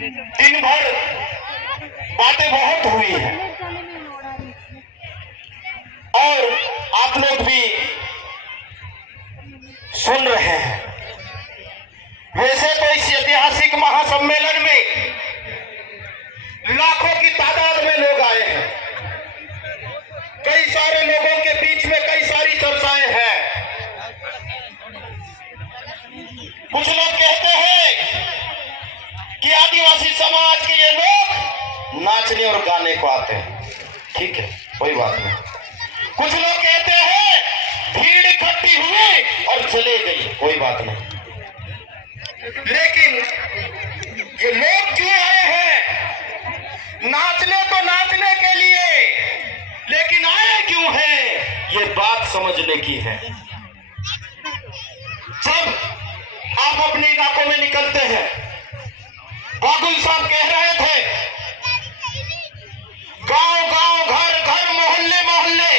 दिन भर बातें बहुत हुई हैं और आप लोग भी सुन रहे हैं। वैसे तो इस ऐतिहासिक महासम्मेलन में लाखों की तादाद में लोग आए हैं। कई सारे लोगों के बीच में कई सारी चर्चाएं हैं। कुछ लोग कहते हैं कि आदिवासी समाज के ये लोग नाचने और गाने को आते हैं। ठीक है, कोई बात नहीं। कुछ लोग कहते हैं भीड़ इकट्ठी हुई और चले गई, कोई बात नहीं। लेकिन ये लोग क्यों आए हैं? नाचने तो नाचने के लिए, लेकिन आए क्यों हैं? ये बात समझने की है। जब आप अपने इलाकों में निकलते हैं, बाबुल साहब कह रहे थे गांव गांव, घर घर, मोहल्ले मोहल्ले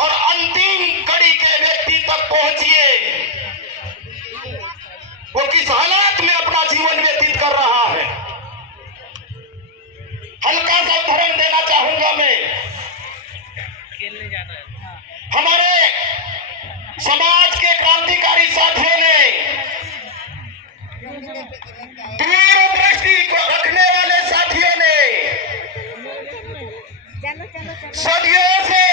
और अंतिम कड़ी के व्यक्ति तक पहुंचिए। वो किस हालात में अपना जीवन व्यतीत कर रहा है। हल्का सा उदाहरण देना चाहूंगा मैं। हमारे समाज के क्रांतिकारी साथियों ने, दूरदृष्टि को रखने वाले साथियों ने सदियों से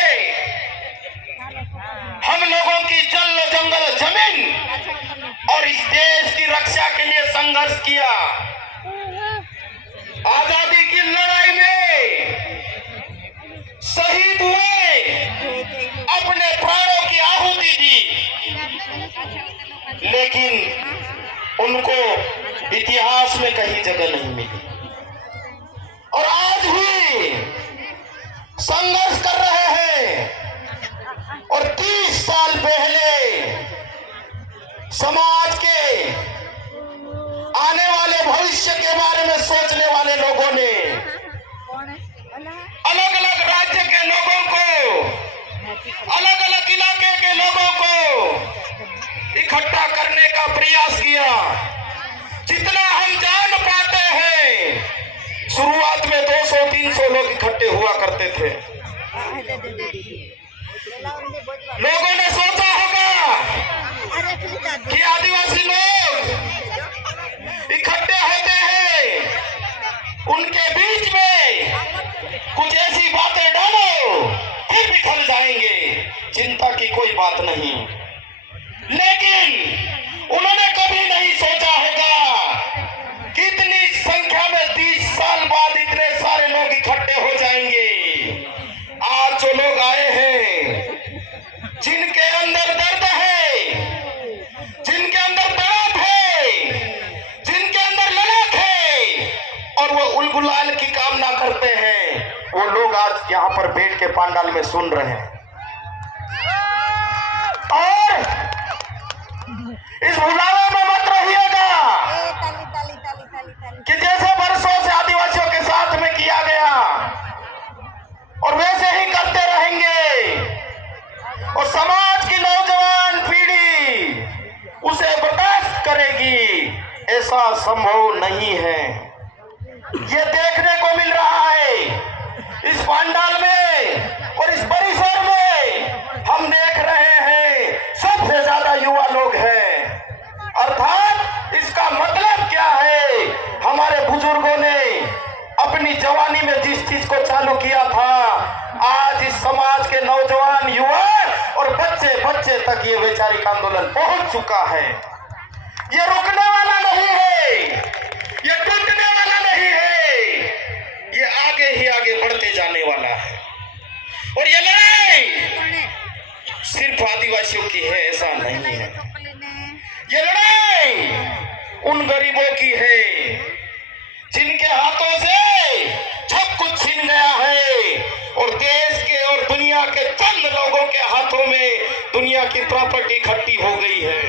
हम लोगों की जल जंगल जमीन और इस देश की रक्षा के लिए संघर्ष किया। आजादी की लड़ाई में शहीद हुए, अपने प्राणों की आहुति दी, लेकिन उनको इतिहास में कहीं जगह नहीं मिली। और आज भी संघर्ष कर रहे हैं। और 30 साल पहले समाज के आने वाले भविष्य के बारे में सोचने वाले लोगों ने अलग अलग राज्य के लोगों को, अलग अलग इलाके के लोगों को इकट्ठा करने का प्रयास किया। जितना हम जान पाते हैं, शुरुआत में 200-300 लोग इकट्ठे हुआ करते थे। लोगों ने सोचा होगा कि आदिवासी लोग इकट्ठे होते हैं, उनके बीच में कुछ ऐसी बातें डालो फिर बिखर जाएंगे, चिंता की कोई बात नहीं। लेकिन उन्होंने कभी नहीं सोचा होगा कि इतनी संख्या में 30 साल बाद इतने सारे लोग इकट्ठे हो जाएंगे। आज जो लोग आए हैं, जिनके अंदर दर्द है, जिनके अंदर दर्द है, जिनके अंदर ललक है और वो उलगुलाल की कामना करते हैं, वो लोग आज यहाँ पर बैठ के पंडाल में सुन रहे हैं। और इस बुलावे में मत रहिएगा कि जैसे वर्षों से आदिवासियों के साथ में किया गया और वैसे ही करते रहेंगे और समाज की नौजवान पीढ़ी उसे बर्दाश्त करेगी, ऐसा संभव नहीं है। ये देखने को मिल रहा है इस पंडाल में और इस परिसर में। हम देख रहे हैं सबसे ज्यादा युवा लोग हैं। अर्थात इसका मतलब क्या है? हमारे बुजुर्गों ने अपनी जवानी में जिस चीज को चालू किया था, आज इस समाज के नौजवान, युवा और बच्चे बच्चे तक ये वैचारिक आंदोलन पहुंच चुका है। ये रुकने वाला नहीं है, ये टूटने वाला नहीं है, ये आगे ही आगे बढ़ते जाने वाला है। और ये लड़ाई सिर्फ आदिवासियों की है ऐसा नहीं है। ये लड़ाई उन गरीबों की है जिनके हाथों से सब कुछ छिन गया है और देश के और दुनिया के चंद लोगों के हाथों में दुनिया की प्रॉपर्टी इकट्ठी हो गई है।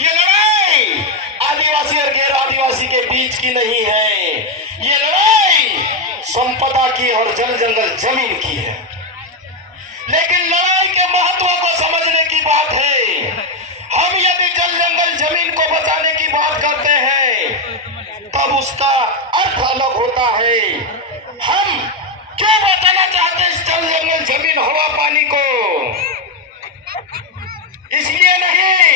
ये लड़ाई आदिवासी और गैर आदिवासी के बीच की नहीं है, ये लड़ाई संपदा की और जल जंगल जमीन की है। लेकिन लड़ाई के महत्व को समझने की बात है। हम यदि जल जंगल जमीन को बचाने की बात करते हैं अर्थ अलग होता है। हम क्यों बचाना चाहते हैं इस जल जंगल जमीन हवा पानी को? इसलिए नहीं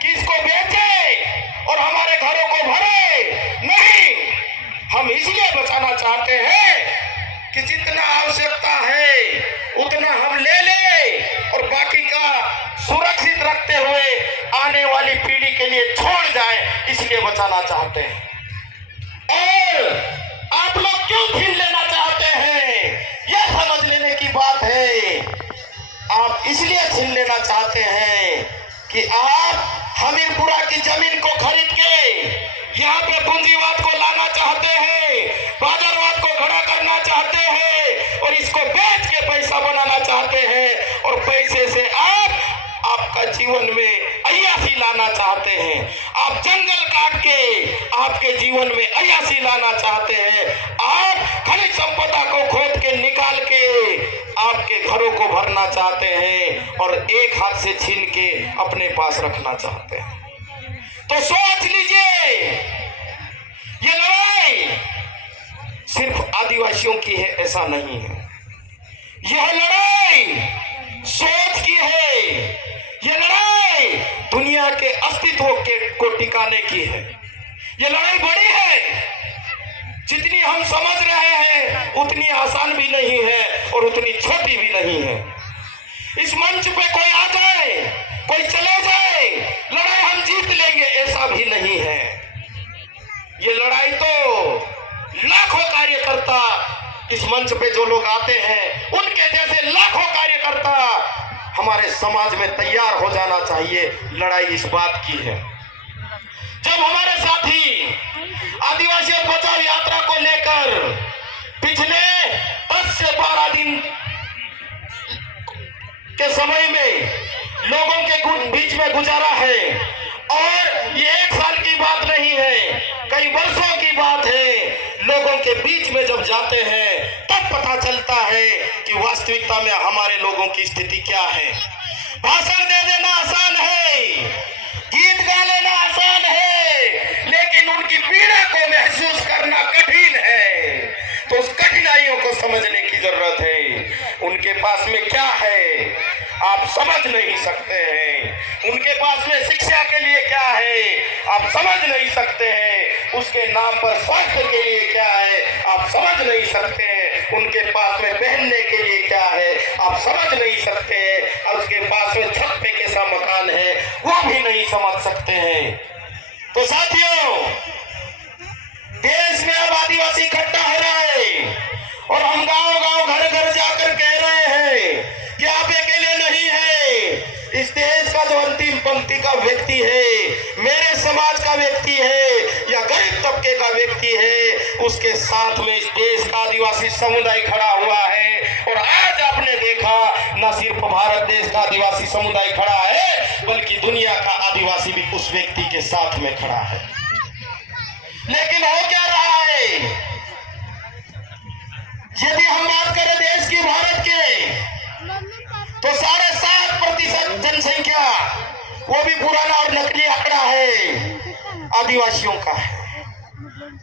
कि इसको बेचे और हमारे घरों को भरे, नहीं, हम इसलिए बचाना चाहते हैं कि जितना आवश्यकता है उतना हम ले लें और बाकी का सुरक्षित रखते हुए आने वाली पीढ़ी के लिए छोड़ जाए, इसलिए बचाना चाहते हैं। और आप लोग क्यों छीन लेना चाहते हैं, यह समझ लेने की बात है। आप इसलिए छीन लेना चाहते हैं कि आप हमीरपुरा की जमीन को खरीद के यहाँ पे पूंजीवाद को लाना चाहते हैं, बाजारवाद को खड़ा करना चाहते हैं और इसको बेच के पैसा बनाना चाहते हैं और पैसे से आपका जीवन में अय्यासी लाना चाहते हैं। आप जंगल काट के आपके जीवन में अय्यासी लाना चाहते हैं। आप खनिज संपदा को खोद के निकाल के आपके घरों को भरना चाहते हैं और एक हाथ से छीन के अपने पास रखना चाहते हैं। तो सोच लीजिए, ये लड़ाई सिर्फ आदिवासियों की है ऐसा नहीं है। यह लड़ाई सोच की है। यह लड़ाई दुनिया के अस्तित्व को टिकाने की है। यह लड़ाई बड़ी है, जितनी हम समझ रहे हैं उतनी आसान भी नहीं है और उतनी छोटी भी नहीं है। इस मंच पे कोई आ जाए, कोई चले जाए, लड़ाई हम जीत लेंगे ऐसा भी नहीं है। ये लड़ाई तो लाखों कार्यकर्ता, इस मंच पे जो लोग आते हैं उनके जैसे लाखों कार्यकर्ता हमारे समाज में तैयार हो जाना चाहिए। लड़ाई इस बात की है, जब हमारे साथी आदिवासी बचाओ यात्रा को लेकर पिछले 10 से 12 दिन के समय में लोगों के बीच में गुजारा है और ये 1 साल की बात नहीं है, कई वर्षों की बात है। लोगों के बीच में जब जाते हैं तब पता चलता है कि वास्तविकता में हमारे लोगों की स्थिति क्या है। भाषण दे देना आसान है, गीत गा लेना आसान है, लेकिन उनकी पीड़ा को महसूस करना कठिन है। तो उस कठिनाइयों को समझने की जरूरत है। उनके पास में क्या है आप समझ नहीं सकते हैं। उनके पास में शिक्षा के लिए क्या है आप समझ नहीं सकते हैं। उसके नाम पर स्वास्थ्य के लिए क्या है आप समझ नहीं सकते हैं। उनके पास में पहनने के लिए क्या है आप समझ नहीं सकते हैं। और उसके पास में छत पे कैसा मकान है वो भी नहीं समझ सकते हैं। तो साथियों, देश में अब आदिवासी इकट्ठा हो रहा है और हम गांव-गांव, घर-घर जाकर कह रहे हैं कि आप अकेले नहीं है। इस देश का जो अंतिम पंक्ति का व्यक्ति है, मेरे समाज का व्यक्ति है या गरीब तबके का व्यक्ति है, उसके साथ में इस देश का आदिवासी समुदाय खड़ा हुआ है। और आज आपने देखा न सिर्फ भारत देश का आदिवासी समुदाय खड़ा है बल्कि दुनिया का आदिवासी भी उस व्यक्ति के साथ में खड़ा है। लेकिन हो क्या रहा है, यदि हम बात करें देश की, भारत के, तो 7.5% जनसंख्या, वो भी पुराना और नकली आंकड़ा है, आदिवासियों का है।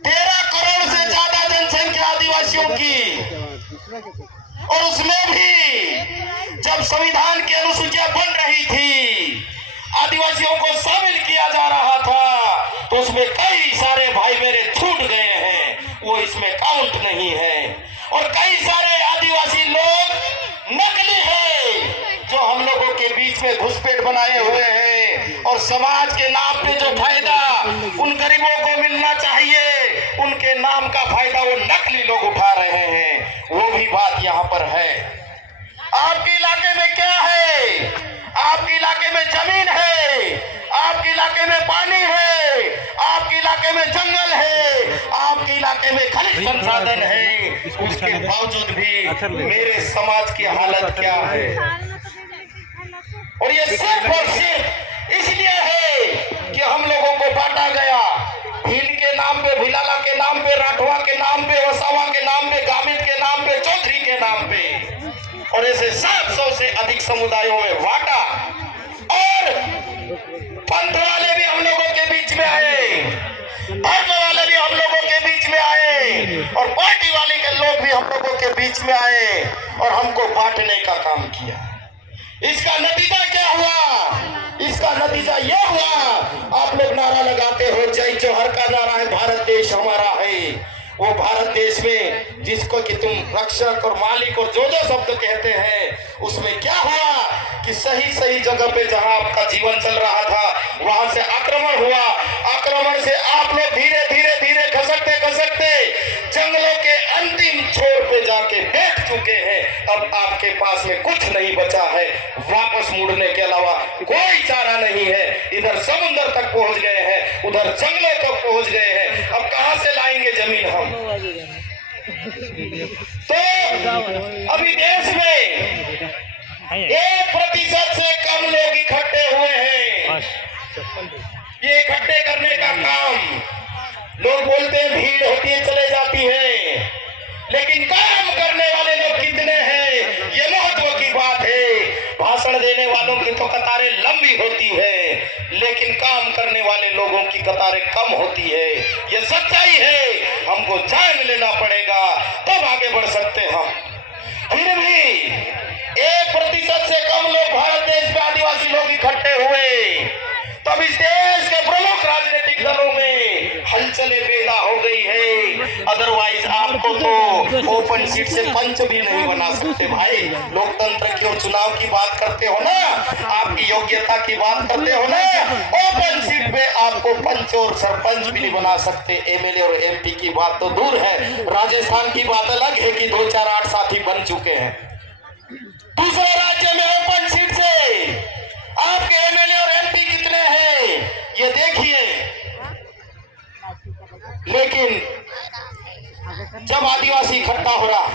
13 करोड़ से ज्यादा जनसंख्या आदिवासियों की। और उसमें भी जब संविधान की अनुसूचियां बन रही थी, आदिवासियों को शामिल किया जा रहा था, तो उसमें कई सारे भाई मेरे छूट गए हैं, वो इसमें काउंट नहीं है। और कई सारे आदिवासी लोग नकली हैं जो हम लोगों के बीच में घुसपैठ बनाए हुए हैं। और समाज के नाम पे जो फायदा उन गरीबों को मिलना चाहिए, उनके नाम का फायदा वो नकली लोग उठा रहे हैं। वो भी बात यहाँ पर है। आपके इलाके में क्या है? आपके इलाके में जमीन है, आपके इलाके में पानी है, आपके इलाके में जंगल है, आपके इलाके में खनिज संसाधन है, उसके बावजूद भी मेरे समाज की हालत क्या है? और ये सिर्फ और सिर्फ इसलिए है कि हम लोगों को बांटा गया। भील के नाम पे, भिलाला के नाम पे, राठवा के नाम पे, वसावा के नाम पे, गामित के नाम पे, चौधरी के नाम पे, और ऐसे 700 से अधिक समुदायों में बांटा। और पंथ वाले भी हम लोगों के बीच में आए, धर्म वाले भी हम लोगों के बीच में आए, बीच में आए और हमको बांटने का काम किया। इसका नतीजा क्या हुआ? इसका नतीजा यह हुआ, आप लोग नारा लगाते हो, जय जौहर का नारा है, भारत देश हमारा है। वो भारत देश में जिसको कि तुम रक्षक और मालिक और जो जो शब्द कहते हैं, उसमें क्या हुआ कि सही सही जगह पे जहां आपका जीवन चल रहा था वहां से आक्रमण हुआ। आक्रमण से आप लोग धीरे धीरे धीरे खसकते खसकते जंगलों के अंतिम छोर पे जाके बैठ चुके हैं। अब आपके पास में कुछ नहीं बचा है, वापस मुड़ने के अलावा कोई चारा नहीं है। इधर समुद्र तक पहुंच गए हैं, उधर जंगलों तक पहुंच गए हैं। अब कहां से लाएंगे जमीन हम? तो अभी देश में 1% से कम लोग इकट्ठे हुए हैं। ये इकट्ठे करने का काम, लोग बोलते हैं भीड़ होती है चले जाती है, लेकिन काम करने वाले लोग कितने हैं ये महत्व की बात है। भाषण देने वालों की तो कतारें लंबी होती है, लेकिन काम करने वाले लोगों की कतारें कम होती है। ये सच्चाई है, हमको जान लेना पड़ेगा, तब आगे बढ़ सकते हम। फिर भी 1% से कम लोग भारत देश में आदिवासी लोग इकट्ठे हुए, तब इस देश के प्रमुख राजनीतिक दलों में हलचलें पैदा हो गई है। अदरवाइज आपको तो ओपन सीट से पंच भी नहीं बना सकते भाई। लोकतंत्र की और चुनाव की बात करते हो ना, आपकी योग्यता की बात करते हो ना, ओपन सीट पे आपको पंच और सरपंच भी नहीं बना सकते। एमएलए और एमपी की बात तो दूर है, राजस्थान की बात अलग है कि 2 4 8 साथी बन चुके हैं। दूसरे राज्य में ओपन सीट से आपके एमएलए और एमपी कितने हैं ये देखिए। लेकिन जब आदिवासी इकट्ठा हो रहा,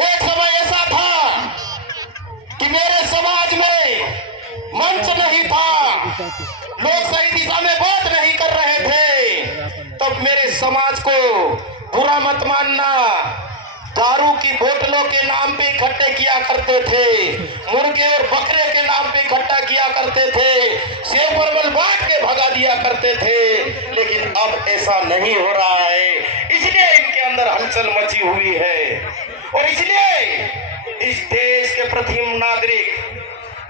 एक समय ऐसा था कि मेरे समाज में मंच नहीं था, लोग सही दिशा में बात नहीं कर रहे थे। तब मेरे समाज को बुरा मत मानना, दारू की बोतलों के नाम पे इकट्ठे किया करते थे, मुर्गे और बकरे के नाम पे इकट्ठा किया करते थे, सेब परवल बांट के भगा दिया करते थे। लेकिन अब ऐसा नहीं हो रहा है, इसलिए इनके अंदर हलचल मची हुई है। और इसलिए इस देश के प्रथम नागरिक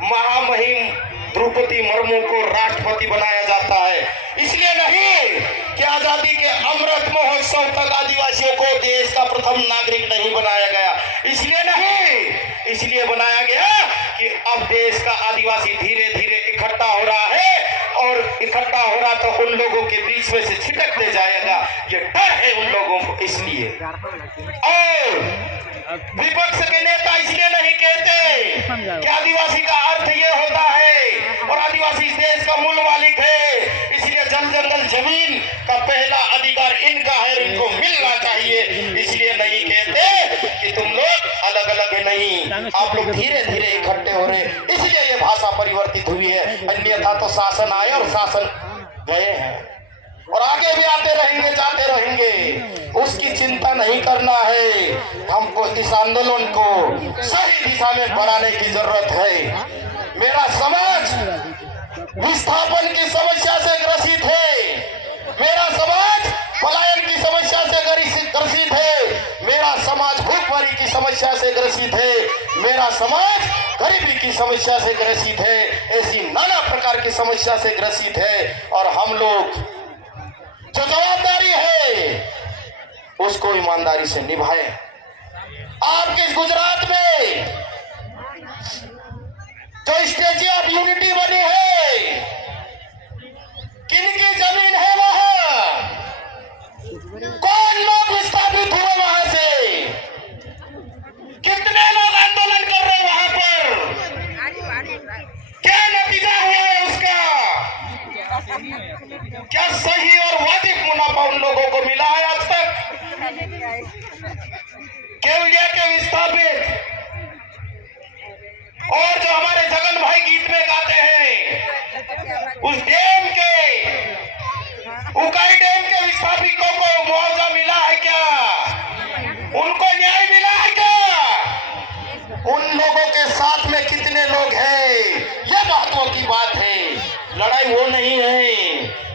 महामहिम द्रौपदी मुर्मू को राष्ट्रपति बनाया जाता है। इसलिए नहीं कि आजादी के अमृत महोत्सव तक आदिवासियों को देश का प्रथम नागरिक नहीं बनाया गया, इसलिए नहीं, इसलिए बनाया गया कि अब देश का आदिवासी धीरे धीरे इकट्ठा हो रहा है, और इकट्ठा हो रहा तो उन लोगों के बीच में से छिटकते जाएगा, ये डर है उन लोगों को। इसलिए और विपक्ष के नेता इसलिए नहीं कहते कि आदिवासी का अर्थ ये होता है और आदिवासी इस देश का मूल मालिक है, इसलिए जल जंगल जमीन का पहला अधिकार इनका है, इनको मिलना चाहिए। इसलिए नहीं कहते कि तुम लोग अलग अलग है, नहीं, आप लोग धीरे धीरे इकट्ठे हो रहे, इसलिए ये भाषा परिवर्तित हुई है। अन्यथा तो शासन आए और शासन गए हैं और आगे भी आते रहेंगे, जाते रहेंगे, उसकी चिंता नहीं करना है। हमको इस आंदोलन को सही दिशा में बढ़ाने की जरूरत है। मेरा समाज विस्थापन की समस्या से ग्रसित है, मेरा समाज पलायन की समस्या से ग्रसित है, मेरा समाज भूखमरी की समस्या से ग्रसित है, मेरा समाज गरीबी की समस्या से ग्रसित है, ऐसी नाना प्रकार की समस्या से ग्रसित है। और हम लोग जो जवाबदारी है उसको ईमानदारी से निभाएं। आपके इस गुजरात में जो स्टैच्यू ऑफ यूनिटी बनी है, किनकी जमीन है वहां? कौन लोग विस्थापित हुए वहां से? कितने लोग आंदोलन कर रहे हैं वहां पर? क्या नतीजा हुआ है उसका? क्या सही और वाजिब मुनाफा उन लोगों को मिला है आज तक? केवड़िया के विस्थापित और जो हमारे जगन भाई गीत में गाते हैं, उस डैम के, उकाई डैम के विस्थापितों को मुआवजा मिला है क्या? उनको न्याय मिला है क्या? उन लोगों के साथ में कितने लोग हैं, यह महत्व की बात है। लड़ाई वो नहीं है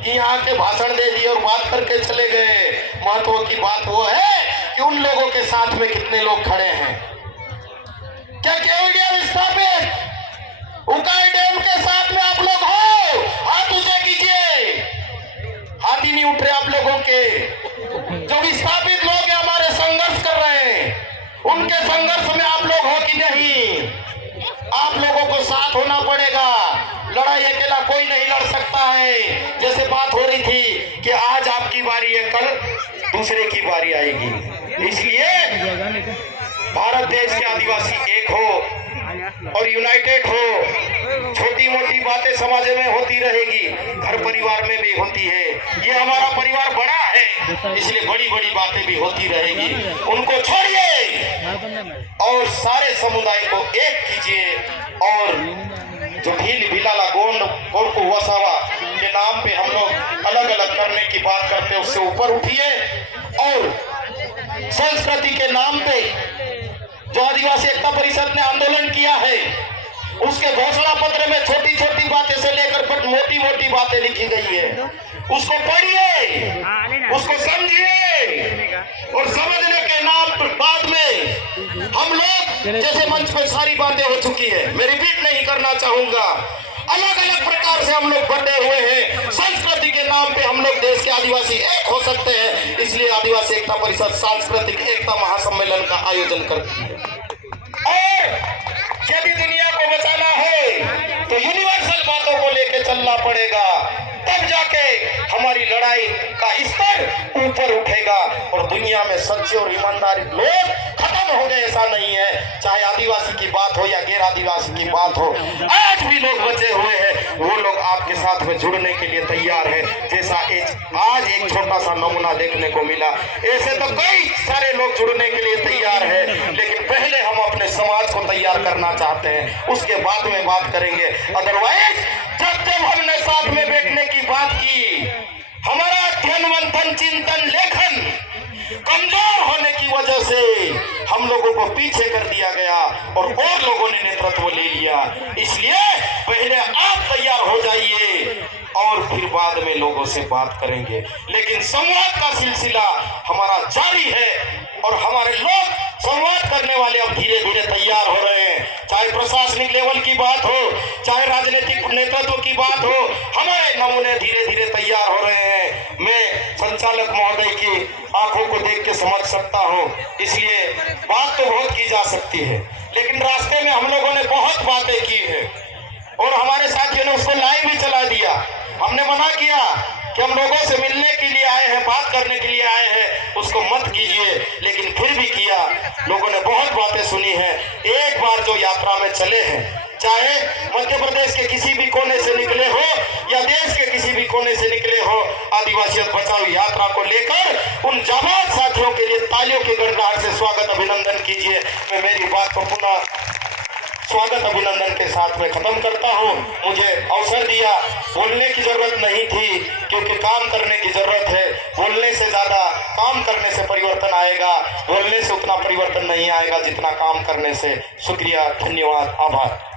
कि यहाँ के भाषण दे दिए और बात करके चले गए। महत्व की बात वो है कि कि उन लोगों के साथ में कितने लोग खड़े हैं। क्या केवड़िया विस्थापित उकाई डैम के साथ में आप लोग हो? हाथ ऊंचे कीजिए। हाथ ही नहीं उठ रहे आप लोगों के। जो विस्थापित लोग हैं हमारे संघर्ष कर रहे हैं, उनके संघर्ष में आप लोग हो कि नहीं? आप लोगों को साथ होना पड़ेगा। लड़ाई अकेला कोई नहीं लड़ सकता है। जैसे बात हो रही थी कि आज आपकी बारी है, कल दूसरे की बारी आएगी। इसलिए भारत देश के आदिवासी एक हो और यूनाइटेड हो। छोटी मोटी बातें समाज में होती रहेगी, घर परिवार में भी होती है। ये हमारा परिवार बड़ा है, इसलिए बड़ी बड़ी बातें भी होती रहेगी। उनको छोड़िए और सारे समुदाय को एक कीजिए। और जो भील भिलाला गोंड कोरकू वसावा के नाम पे हम लोग अलग अलग करने की बात करते हैं, उससे ऊपर उठिए। और संस्कृति के नाम पे जो आदिवासी एकता परिषद ने आंदोलन किया है, उसके घोषणा पत्र में छोटी छोटी बातें से लेकर मोटी मोटी बातें लिखी गई है। उसको पढ़िए, उसको समझिए। और समझने के नाम पर बाद में हम लोग, जैसे मंच पर सारी बातें हो चुकी है, मैं रिपीट नहीं करना चाहूंगा, अलग अलग प्रकार से हम लोग बटे हुए हैं। संस्कृति के नाम पे हम लोग देश के आदिवासी एक हो सकते हैं। इसलिए आदिवासी एकता परिषद सांस्कृतिक एकता महासम्मेलन का आयोजन करती है। और यदि दुनिया को बचाना है तो यूनिवर्सल बातों को लेकर चलना पड़ेगा, तब जाके हमारी लड़ाई का स्तर ऊपर उठेगा और दुनिया में सच्चे और ईमानदार लोग खत्म होंगे। ऐसा नहीं है, चाहे आदिवासी की बात हो या गैर आदिवासी की बात हो, आज भी लोग बचे हुए हैं। वो लोग आपके साथ में जुड़ने के लिए तैयार है। जैसा आज एक छोटा सा नमूना देखने को मिला, ऐसे तो कई सारे लोग जुड़ने के लिए तैयार है। लेकिन पहले हम अपने समाज को तैयार करना चाहते हैं, उसके बाद में बात करेंगे। अदरवाइज जब हमने साथ में बैठने की बात की, हमारा अध्ययन मंथन चिंतन लेखन कमजोर होने की वजह से हम लोगों को पीछे कर दिया गया और लोगों ने नेतृत्व ले लिया। इसलिए पहले आप तैयार हो जाइए और फिर बाद में लोगों से बात करेंगे। लेकिन संवाद का सिलसिला हमारा जारी है और हमारे लोग संवाद करने वाले अब धीरे धीरे तैयार हो रहे हैं। चाहे प्रशासनिक लेवल की बात हो, चाहे राजनीतिक नेतृत्व की बात हो, हमारे नमूने धीरे धीरे तैयार हो रहे हैं। मैं संचालक महोदय की आंखों को देख के समझ सकता हूं। इसलिए बात तो बहुत की जा सकती है, लेकिन रास्ते में हम लोगों ने बहुत बातें की है और हमारे साथियों ने उसको लाइव भी चला दिया। हमने मना किया कि हम लोगों से मिलने के लिए आए हैं, बात करने के लिए आए हैं, उसको मत कीजिए, लेकिन फिर भी किया। लोगों ने बहुत बातें सुनी है। एक बार जो यात्रा में चले हैं, चाहे मध्य प्रदेश के किसी भी कोने से निकले हो या देश के किसी भी कोने से निकले हो, आदिवासियत बचाओ यात्रा को लेकर उन जाबाज साथियों के लिए तालियों के गड़गड़ाहट से स्वागत अभिनंदन कीजिए। मैं मेरी बात को पुनः स्वागत अभिनंदन के साथ में खत्म करता हूं। मुझे अवसर दिया, बोलने की जरूरत नहीं थी क्योंकि काम करने की जरूरत है। बोलने से ज्यादा काम करने से परिवर्तन आएगा, बोलने से उतना परिवर्तन नहीं आएगा जितना काम करने से। शुक्रिया, धन्यवाद, आभार।